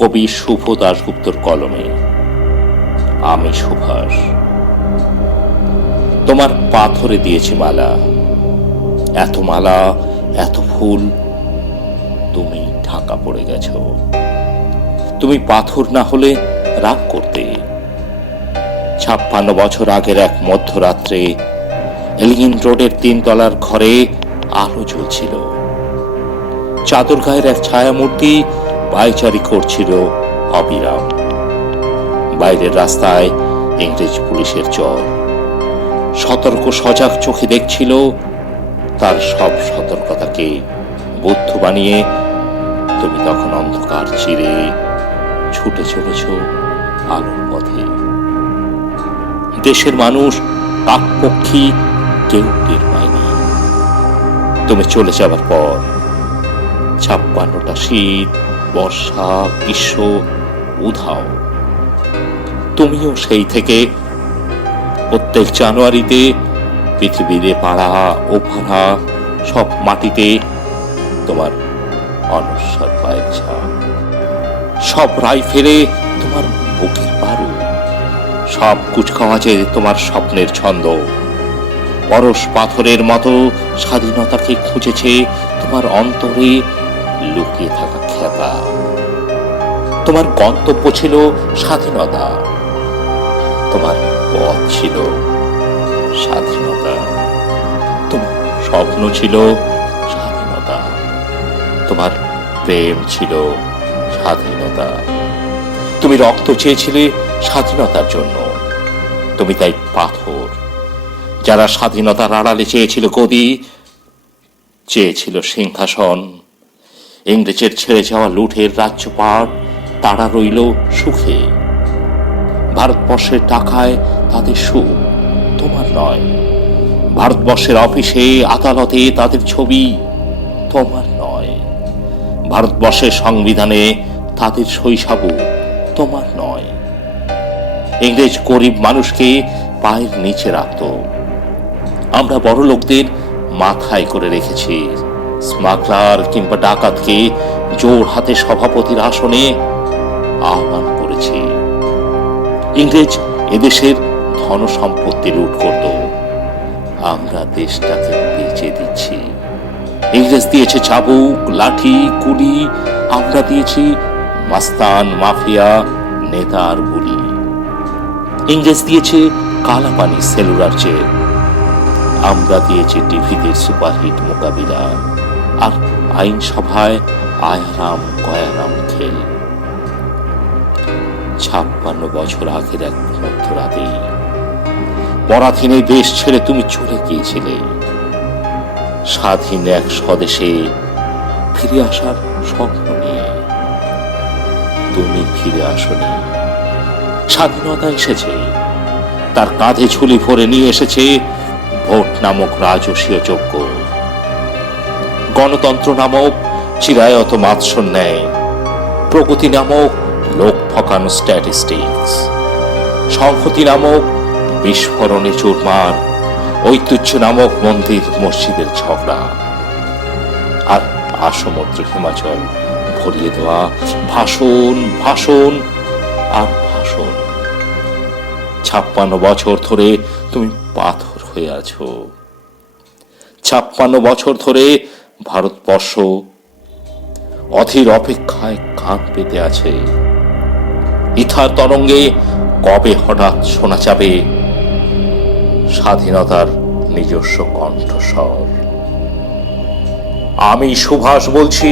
কবি শুভ দাশগুপ্তর কলমে। আমি সুভাষ। তোমার পাথরে দিয়েছি মালা, এত মালা, এত ফুল, তুমি ঢাকা পড়ে গেছ। তুমি পাথর না হলে রাগ করতে। 56 বছর আগের এক মধ্যরাত্রে এলিগিন রোডের 3 তলার ঘরে আলো জ্বলছিল। চাদর গায়ের এক ছায়ামূর্তি পায়চারি করছিল অবিরাম। বাইরের রাস্তায় ইংরেজ পুলিশের চর সতর্ক সজাগ চোখে দেখছিল তার সব সতর্কতাকে বৌদ্ধ বানিয়ে। তুমি তখন অন্ধকার চিরে ছুটে চলেছ আলোর পথে। দেশের মানুষ কাকপক্ষী কেউ টের পায়নি। তুমি চলে যাবার পর 56টা শীত, বর্ষা, গ্রীষ্ম উধাও। তুমিও সেই থেকে প্রত্যেক জানুয়ারিতে পৃথিবীরে পাড়া ও ভাড়া সব মাটিতে তোমার অনশ্বর পায়ের ছাপ। সব রাইফেলে তোমার বুকের বারু, সব কুচকাওয়াজে তোমার স্বপ্নের ছন্দ। পরশ পাথরের মতো স্বাধীনতাকে খুঁজেছে তোমার অন্তরে লুকিয়ে থাকা খ্যাপা। তোমার গন্তব্য ছিল স্বাধীনতা, তোমার পথ ছিল স্বাধীনতা, তোমার স্বপ্ন ছিল স্বাধীনতা, তোমার প্রেম ছিল স্বাধীনতা। তুমি রক্ত চেয়েছিলে স্বাধীনতার জন্য, তুমি তাই পাথর। যারা স্বাধীনতার আড়ালে চেয়েছিল গদি, চেয়েছিল সিংহাসন, ইংরেজের ছেড়ে যাওয়া লুঠের রাজ্যপাট, তারা রইল সুখে। ভারতবর্ষের টাকায় তাদের সুখ, তোমার নয়। ভারতবর্ষের অফিসে আদালতে তাদের ছবি, তোমার নয়। ভারতবর্ষের সংবিধানে তাদের শৈশবও, তোমার নয়। ইংরেজ গরিব মানুষকে পায়ের নিচে রাখত। আমরা বড় লোকদের মাথায় করে রেখেছি। স্মাগলার কিংবা ডাকাতকে জোর হাতে সভাপতির আসনে আহ্বান করেছি। ইংরেজ এদেশের ধন সম্পত্তি লুট করত, আমরা দেশটাকে বেচে দিচ্ছি। ইংরেজ দিয়েছে চাবুক, লাঠি, গুলি, আমরা দিয়েছি মাস্তান, মাফিয়া, নেতার গুলি। ইংরেজ দিয়েছে কালাপানি, সেলুলার জেল, আমরা দিয়েছি টিভিতে সুপারহিট মোকাবিলা আর আইনসভায় আয়ারাম গয়ারাম খেল। 56 বছর আগের এক মধ্যরাতে পরাধীনে দেশ ছেড়ে তুমি চলে গিয়েছিলে। স্বাধীন এক স্বদেশে ফিরে আসার স্বপ্ন নিয়ে। তুমি ফিরে আসনি। স্বাধীনতা এসেছে, তার কাঁধে ঝুলি ভরে নিয়ে এসেছে ভোট নামক রাজসীয় যজ্ঞ, গণতন্ত্র নামক চিরায়ত মাৎসর ন্যায়, প্রগতি নামক লোক ঠকানো স্ট্যাটিস্টিক্স, সংহতি নামক বিস্ফোরণে চুরমার, ঐতিহ্য নামক মন্দির মসজিদের ঝগড়া, আর আসমুদ্র হিমাচল ভরিয়ে দেওয়া ভাষণ, ভাষণ আর ভাষণ। 56 বছর ধরে তুমি পাথর হয়ে আছো। 56 বছর ধরে ভারতবর্ষ অধীর অপেক্ষায় কান পেতে আছে। ইথার তরঙ্গে কবে হঠাৎ শোনা যাবে স্বাধীনতার নিজস্ব কণ্ঠস্বর। আমি সুভাষ বলছি।